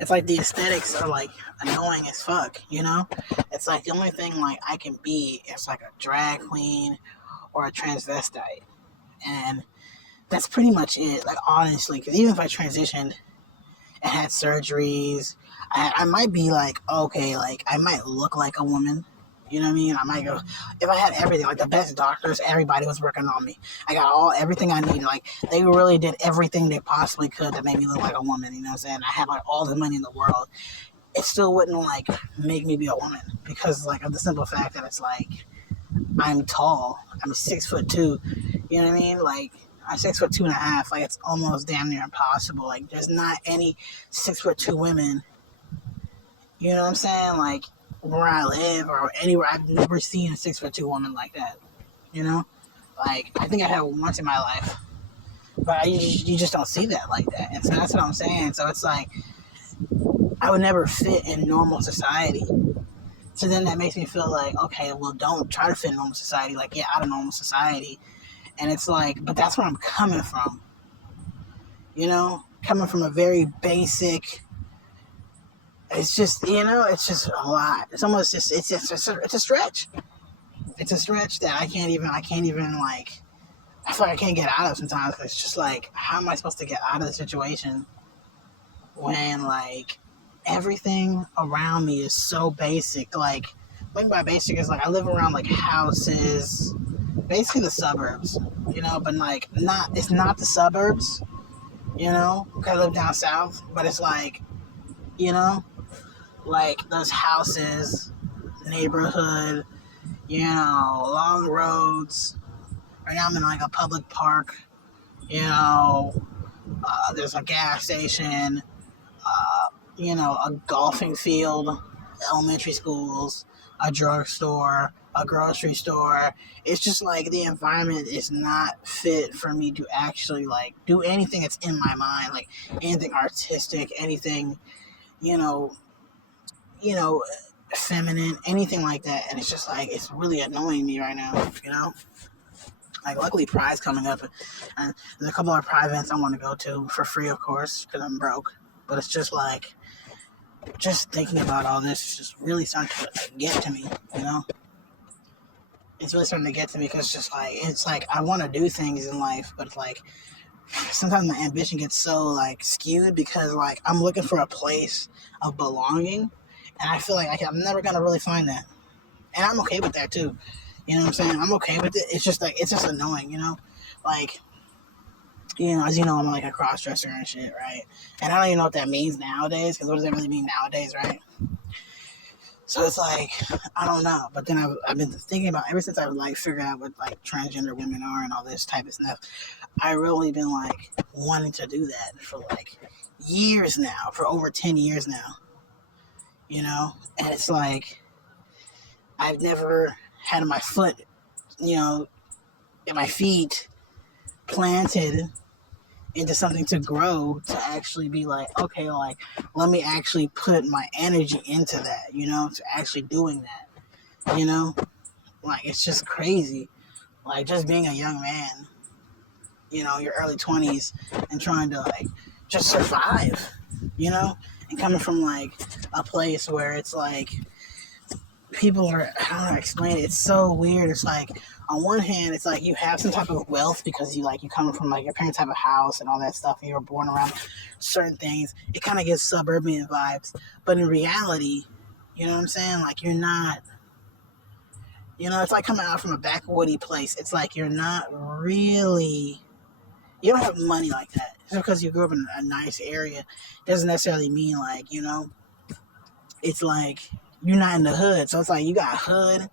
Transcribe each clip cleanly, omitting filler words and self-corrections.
It's like the aesthetics are like annoying as fuck, you know? It's like the only thing like I can be is like a drag queen or a transvestite. And that's pretty much it. Like honestly, because even if I transitioned and had surgeries, I might be like, okay, like I might look like a woman. You know what I mean? I might go if I had everything, like the best doctors, everybody was working on me. I got everything I needed. Like they really did everything they possibly could to make me look like a woman. You know what I'm saying? I had like all the money in the world. It still wouldn't like make me be a woman because like of the simple fact that it's like I'm tall. I'm 6'2". You know what I mean? Like I'm 6'2" and a half. Like it's almost damn near impossible. Like there's not any 6'2" women. You know what I'm saying? Like where I live or anywhere, I've never seen a 6'2" woman like that. You know? Like I think I had once in my life, but you just don't see that like that. And so that's what I'm saying. So it's like I would never fit in normal society. So then that makes me feel like, okay, well, don't try to fit in normal society. Like, get out of normal society. And it's like, but that's where I'm coming from. You know, coming from a very basic. It's just, it's just a lot. It's almost just, it's a stretch. It's a stretch that I can't even like. I feel like I can't get out of sometimes. Cause it's just like, how am I supposed to get out of the situation when like everything around me is so basic? Like, what I mean by basic is like I live around like houses, basically the suburbs, but like it's not the suburbs, because I live down south, but it's like, you know, like those houses, neighborhood, long roads. Right now I'm in like a public park, there's a gas station, a golfing field, elementary schools, a drugstore, a grocery store. It's just like the environment is not fit for me to actually like do anything that's in my mind, like anything artistic, anything, you know, you know, feminine, anything like that. And it's just like it's really annoying me right now. Like luckily Pride's coming up, and there's a couple of Pride events I want to go to for free, of course, because I'm broke. But it's just like just thinking about all this is just really starting to get to me, you know? It's really starting to get to me because it's like I want to do things in life, but it's like sometimes my ambition gets so like skewed because like I'm looking for a place of belonging, and I feel like I'm never gonna really find that, and I'm okay with that too. You know what I'm saying? I'm okay with it. It's just like it's just annoying, like. As you know, I'm like a cross dresser and shit, right? And I don't even know what that means nowadays, because what does that really mean nowadays, right? So it's like, I don't know. But then I've been thinking about, ever since I've like figured out what like transgender women are and all this type of stuff, I really been like wanting to do that for like years now, for over 10 years now, And it's like, I've never had my foot, and my feet planted into something to grow, to actually be like, okay, like let me actually put my energy into that, to actually doing that, like it's just crazy, like just being a young man, your early 20s, and trying to like just survive, and coming from like a place where it's like people are, I don't know how to explain it. It's so weird. It's like on one hand, it's like you have some type of wealth because you come from like your parents have a house and all that stuff, and you were born around certain things. It kind of gives suburban vibes, but in reality, you know what I'm saying? Like you're not. It's like coming out from a backwoody place. It's like you're not really. You don't have money like that. Just because you grew up in a nice area doesn't necessarily mean like it's like you're not in the hood. So it's like you got hood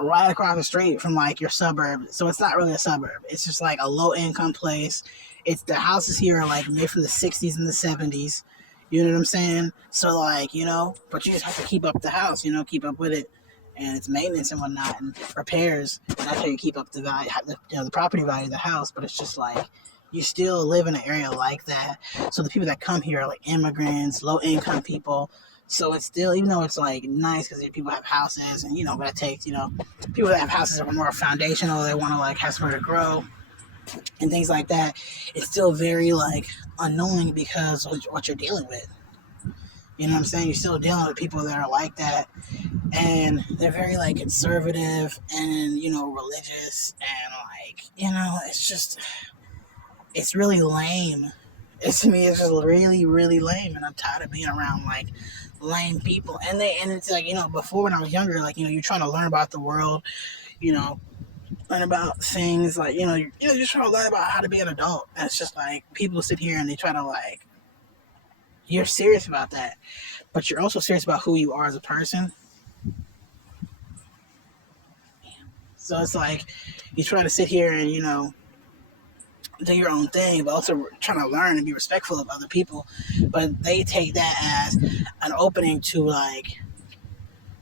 right across the street from like your suburb. So it's not really a suburb. It's just like a low income place. It's the houses here are like made from the 60s and the 70s. You know what I'm saying? So like, but you just have to keep up the house, keep up with it. And it's maintenance and whatnot and repairs. And that's how you keep up the value, the property value of the house. But it's just like, you still live in an area like that. So the people that come here are like immigrants, low income people. So it's still, even though it's like nice because people have houses and, but it takes, people that have houses are more foundational. They want to like have somewhere to grow and things like that. It's still very like annoying because of what you're dealing with. You know what I'm saying? You're still dealing with people that are like that, and they're very like conservative and religious, and like it's just it's really lame. It's to me, it's just really, really lame, and I'm tired of being around like lame people. And it's like before when I was younger, like you're trying to learn about the world, you know, learn about things like you're just trying to learn about how to be an adult. And it's just like people sit here and they try to like you're serious about that, but you're also serious about who you are as a person. So it's like you try to sit here and do your own thing, but also trying to learn and be respectful of other people. But they take that as an opening to like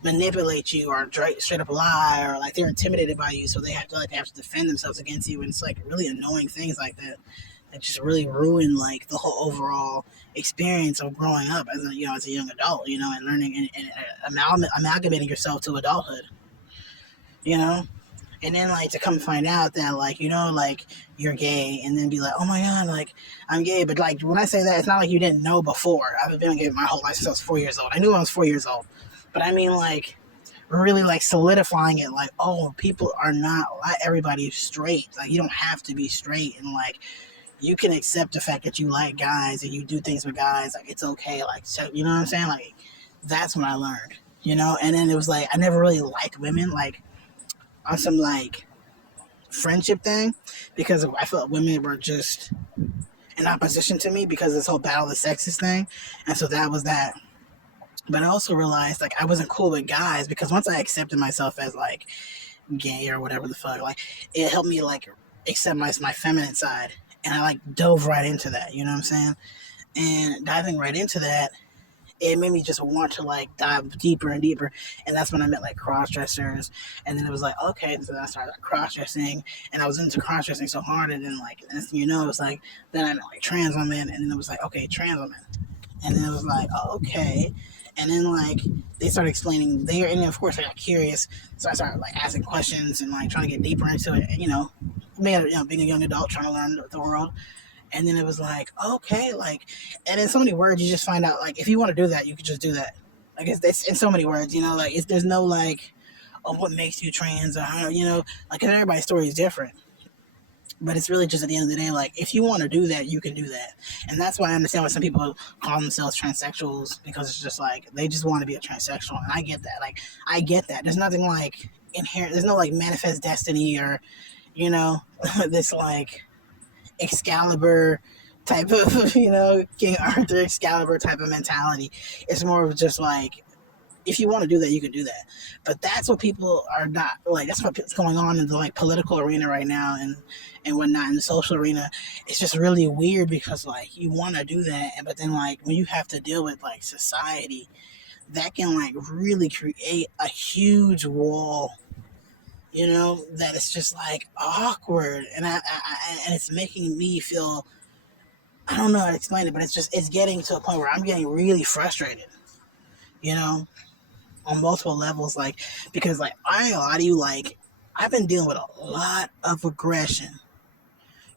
manipulate you or straight up lie, or like they're intimidated by you, so they have to defend themselves against you. And it's like really annoying things like that that just really ruin like the whole overall experience of growing up as a young adult, and learning and amalgamating yourself to adulthood, you know. And then like to come find out that like like you're gay, and then be like, oh my god, like I'm gay. But like when I say that, it's not like you didn't know before. I've been gay my whole life since I was 4 years old. I knew I was 4 years old, but I mean like really like solidifying it, like, oh, people are not everybody is straight. Like you don't have to be straight, and like you can accept the fact that you like guys and you do things with guys. Like it's okay. Like so, you know what I'm saying? Like that's when I learned. And then it was like I never really liked women. Like on some like friendship thing, because I felt women were just in opposition to me because of this whole battle of the sexes thing, and so that was that. But I also realized like I wasn't cool with guys, because once I accepted myself as like gay or whatever the fuck, like it helped me like accept my feminine side, and I like dove right into that. You know what I'm saying? And diving right into that, it made me just want to like dive deeper and deeper. And that's when I met like cross dressers. And then it was like, okay. And so then I started like cross dressing, and I was into cross dressing so hard. And then like, next thing it was like, then I met like trans women. And then it was like, okay, trans women. And then it was like, oh, okay. And then like, they started explaining there. And then of course I got curious. So I started like asking questions and like trying to get deeper into it. Being a young adult trying to learn the world. And then it was like, okay, like, and in so many words, you just find out, like, if you want to do that, you could just do that. Like, it's in so many words, like, there's no, like, oh, what makes you trans, or how, like, 'cause everybody's story is different. But it's really just at the end of the day, like, if you want to do that, you can do that. And that's why I understand why some people call themselves transsexuals, because it's just like, they just want to be a transsexual. And I get that. Like, I get that. There's nothing, like, inherent, there's no, like, manifest destiny or, this, like, Excalibur type of, King Arthur Excalibur type of mentality. It's more of just like, if you want to do that, you can do that. But that's what people are not like. That's what's going on in the like political arena right now, and whatnot, in the social arena. It's just really weird, because like you want to do that, but then like when you have to deal with like society, that can like really create a huge wall, that it's just like awkward, and and it's making me feel, I don't know how to explain it, but it's getting to a point where I'm getting really frustrated, you know, on multiple levels, like, because like I ain't gonna lie to you, like I've been dealing with a lot of aggression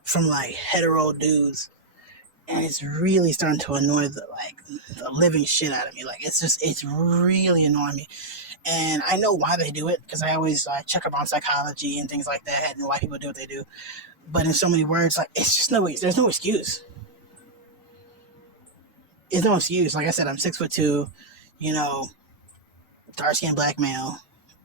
from like hetero dudes, and it's really starting to annoy the living shit out of me. Like it's really annoying me. And I know why they do it, because I always check up on psychology and things like that, and why people do what they do. But in so many words, like it's just there's no excuse. There's no excuse. Like I said, I'm 6'2", you know, dark skinned black male,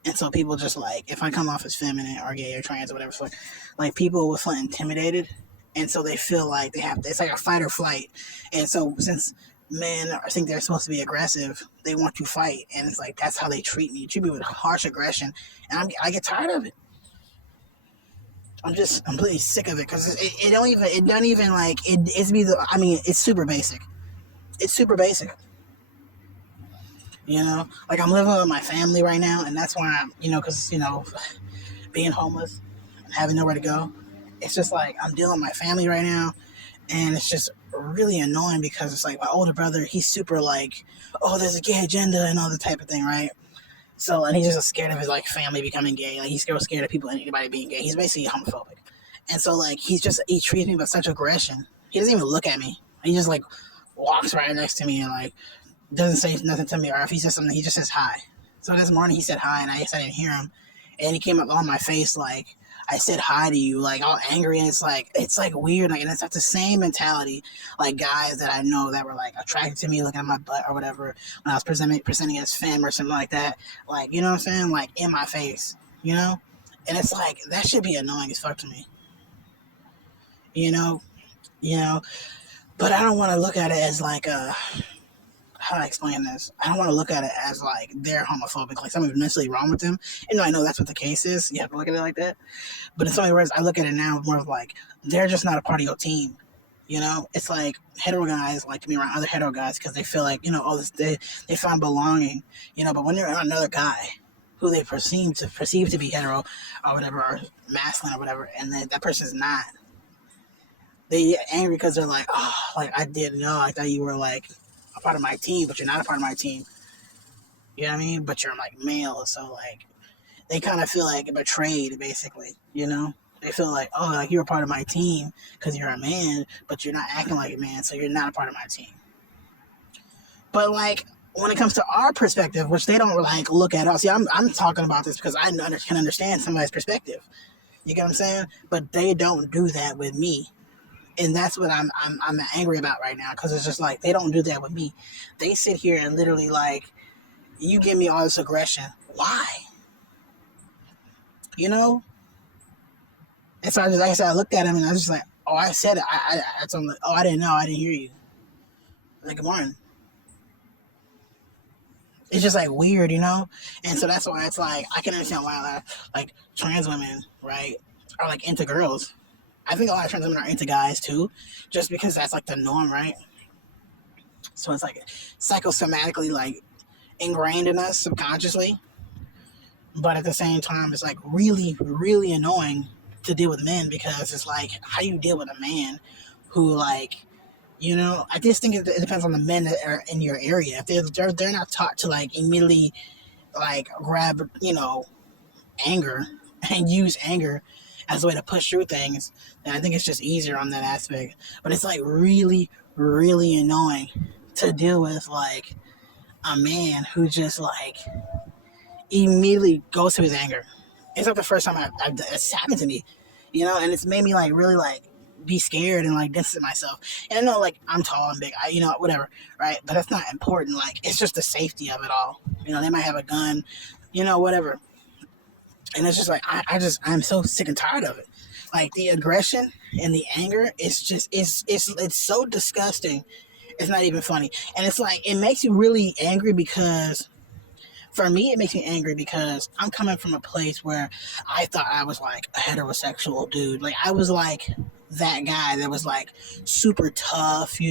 and so people just like, if I come off as feminine or gay or trans or whatever, so like people will feel intimidated, and so they feel like they have, it's like a fight or flight. And so since men think they're supposed to be aggressive, they want to fight, and it's like that's how they treat me. Treat me with harsh aggression, and I get tired of it. I'm just completely sick of it, because it doesn't even like it's be the, I mean, it's super basic. It's super basic. Like I'm living with my family right now, and that's why I'm, because being homeless and having nowhere to go, it's just like I'm dealing with my family right now, and it's just really annoying, because it's like my older brother, he's super like, oh, there's a gay agenda and all the type of thing, right? So, and he's just scared of his like family becoming gay. Like he's scared of people, anybody being gay. He's basically homophobic, and so like he treats me with such aggression. He doesn't even look at me. He just like walks right next to me and like doesn't say nothing to me, or if he says something, he just says hi. So this morning he said hi, and I guess I didn't hear him, and he came up on my face like I said hi to you, like all angry, and it's like weird, like, and it's like the same mentality, like guys that I know that were like attracted to me, looking at my butt or whatever when I was presenting as femme or something like that, like you know what I'm saying, like in my face, you know, and it's like that should be annoying as fuck to me, you know, you know, but I don't want to look at it as like a how do I explain this? I don't want to look at it as like they're homophobic, like something's mentally wrong with them. And I know that's what the case is. You have to look at it like that. But in so many words, I look at it now more of like they're just not a part of your team. You know, it's like hetero guys like to be around other hetero guys because they feel like, you know, oh, they find belonging. You know, but when you're around another guy who they perceive to be hetero or whatever, or masculine or whatever, and then that person's not, they get angry because they're like, oh, like I didn't know. I thought you were like a part of my team, but you're not a part of my team. You know what I mean? But you're like male, so like they kind of feel like betrayed, basically. You know, they feel like, oh, like you're a part of my team because you're a man, but you're not acting like a man, so you're not a part of my team. But like when it comes to our perspective, which they don't like look at us. See, I'm talking about this because I can understand somebody's perspective. You get what I'm saying? But they don't do that with me. And that's what I'm angry about right now because it's just like they don't do that with me. They sit here and literally like you give me all this aggression. Why? You know? And so I just like I said, I looked at him and I was just like, oh, I said it. I told him like, oh, I didn't know, I didn't hear you. Like, good morning. It's just like weird, you know? And so that's why it's like I can understand why like trans women, right, are like into girls. I think a lot of trans women are into guys too, just because that's like the norm, right? So it's like psychosomatically like ingrained in us subconsciously. But at the same time, it's like really, really annoying to deal with men because it's like, how do you deal with a man who like, you know, I just think it depends on the men that are in your area. If they're not taught to like immediately like grab, you know, anger and use anger as a way to push through things, then I think it's just easier on that aspect. But it's like really, really annoying to deal with like a man who just like immediately goes to his anger. It's not the first time it's happened to me, you know, and it's made me like really like be scared and like distance myself. And I know like I'm tall and big, you know, whatever, right? But that's not important. Like it's just the safety of it all. You know, they might have a gun, you know, whatever. And it's just like I'm so sick and tired of it. Like the aggression and the anger, it's so disgusting. It's not even funny, and it's like it makes you really angry because for me, it makes me angry because I'm coming from a place where I thought I was like a heterosexual dude. Like I was like that guy that was like super tough, you